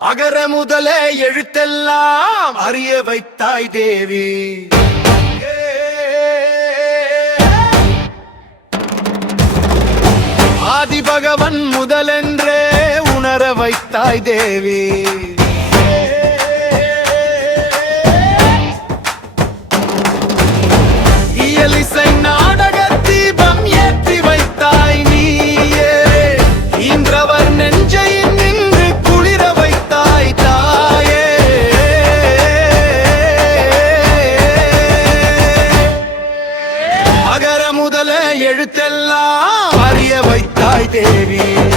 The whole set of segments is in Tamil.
அகர முதல எழுத்தெல்லாம் அறிய வைத்தாய் தேவி. ஆதி பகவன் முதலென்றே உணர வைத்தாய் தேவி. দেবী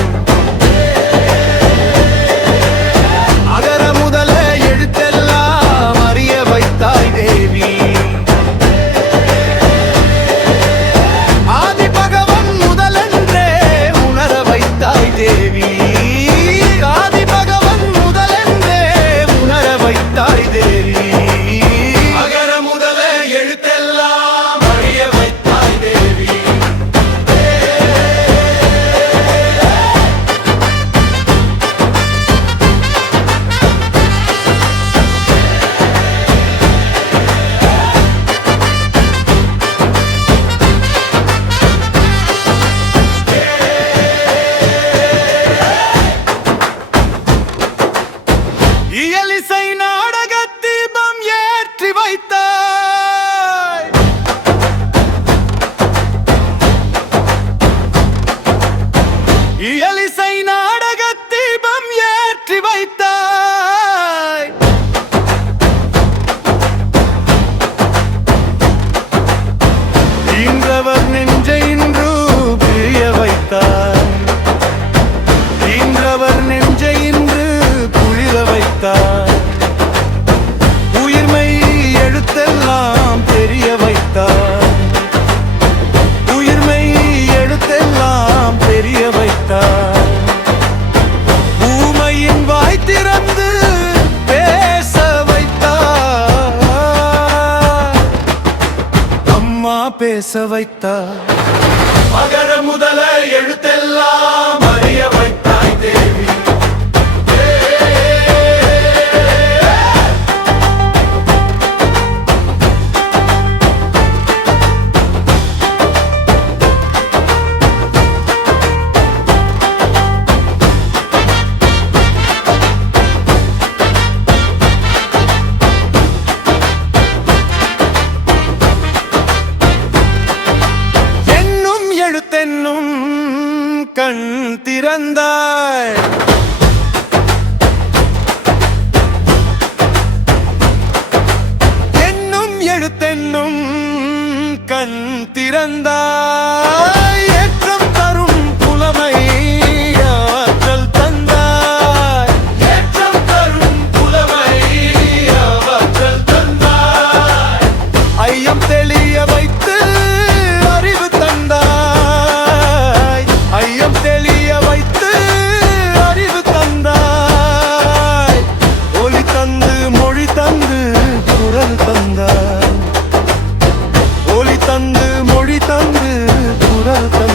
never ninja பேச வைத்தார். மகர முதல எழுத்தெல்லாம் கண் திறந்தாய். என்னும் எழுத்தென்னும் கண் திறந்தாய். Welcome